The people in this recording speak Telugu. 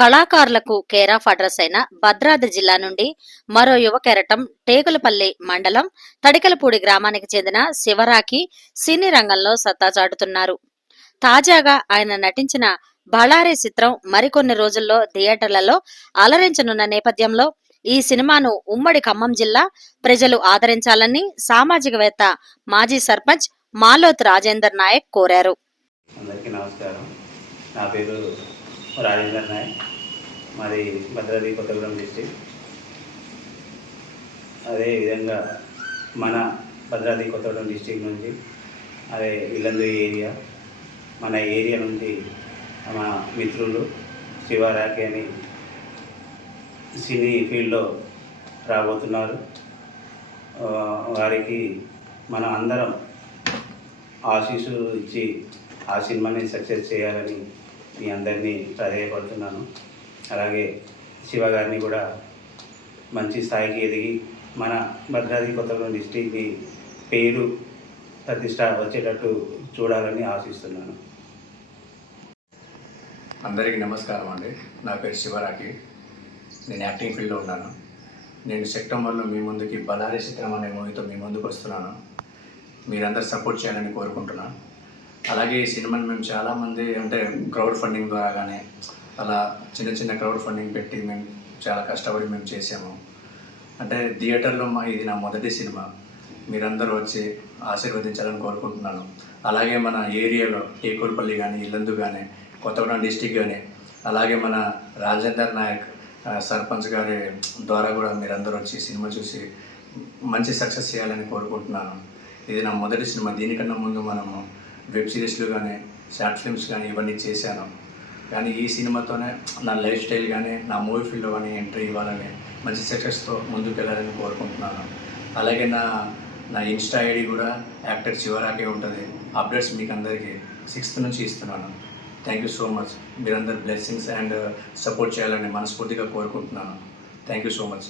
కళాకారులకు కేర్ ఆఫ్ అడ్రస్ అయిన భద్రాద్రి జిల్లా నుండి మరో యువ కెరటం టేకులపల్లి మండలం తడికలపూడి గ్రామానికి చెందిన శివరాకి సినీ రంగంలో సత్తా చాటుతున్నారు. తాజాగా ఆయన నటించిన బళారి చిత్రం మరికొన్ని రోజుల్లో థియేటర్లలో అలరించనున్న నేపథ్యంలో ఈ సినిమాను ఉమ్మడి ఖమ్మం జిల్లా ప్రజలు ఆదరించాలని సామాజికవేత్త మాజీ సర్పంచ్ మాలోత్ రాజేందర్ నాయక్ కోరారు. అందరికీ నమస్కారం. నా పేరు రాజేందర్ నాయక్ మాది భద్రాద్రి కొత్తగూడెం డిస్టిక్ అదేవిధంగా మన భద్రాద్రి కొత్తగూడెం డిస్టిక్ నుంచి అదే ఇల్లందు ఏరియా మన ఏరియా నుంచి మన మిత్రులు శివరాకి అని సినీ ఫీల్డ్లో రాబోతున్నారు. వారికి మనం అందరం ఆశీస్సులు ఇచ్చి ఆ సినిమాని సక్సెస్ చేయాలని మీ అందరినీ ప్రాధాయపడుతున్నాను అలాగే శివ గారిని కూడా మంచి స్థాయికి ఎదిగి మన భద్రాద్రి కొత్తగూడెం డిస్టిక్ని పేరు ప్రతిష్ట వచ్చేటట్టు చూడాలని ఆశిస్తున్నాను. అందరికీ నమస్కారం అండి. నా పేరు శివరాకి నేను యాక్టింగ్ ఫీల్డ్లో ఉన్నాను. నేను సెప్టెంబర్లో మీ ముందుకి బలారీ చిత్రం అనే మూవీతో మీ ముందుకు వస్తున్నాను. మీరందరూ సపోర్ట్ చేయాలని కోరుకుంటున్నాను. అలాగే ఈ సినిమాని మేము చాలామంది అంటే క్రౌడ్ ఫండింగ్ ద్వారా కానీ అలా చిన్న చిన్న క్రౌడ్ ఫండింగ్ పెట్టి మేము చాలా కష్టపడి మేము చేసాము. అంటే థియేటర్లో మా ఇది నా మొదటి సినిమా. మీరందరూ వచ్చి ఆశీర్వదించాలని కోరుకుంటున్నాను. అలాగే మన ఏరియాలో టేకూరుపల్లి కానీ ఇల్లందు కానీ కొత్తగూడెం డిస్టిక్ కానీ అలాగే మన రాజేందర్ నాయక్ సర్పంచ్ గారి ద్వారా కూడా మీరందరూ వచ్చి సినిమా చూసి మంచి సక్సెస్ చేయాలని కోరుకుంటున్నాను. ఇది నా మొదటి సినిమా. దీనికన్నా ముందు మనము వెబ్ సిరీస్లు కానీ షార్ట్ ఫిల్మ్స్ కానీ ఇవన్నీ చేశాను. కానీ ఈ సినిమాతోనే నా లైఫ్ స్టైల్ కానీ నా మూవీ ఫీల్డ్లో కానీ ఎంట్రీ ఇవ్వాలని మంచి సక్సెస్తో ముందుకు వెళ్ళాలని కోరుకుంటున్నాను. అలాగే నా నా ఇన్స్టా ఐడి కూడా యాక్టర్ చివరాకే ఉంటుంది. అప్డేట్స్ మీకు అందరికీ సిక్స్త్ నుంచి ఇస్తున్నాను. Thank you so much. మీరందరు బ్లెస్సింగ్స్ అండ్ సపోర్ట్ చేయాలని మనస్ఫూర్తిగా కోరుకుంటున్నాను. Thank you so much.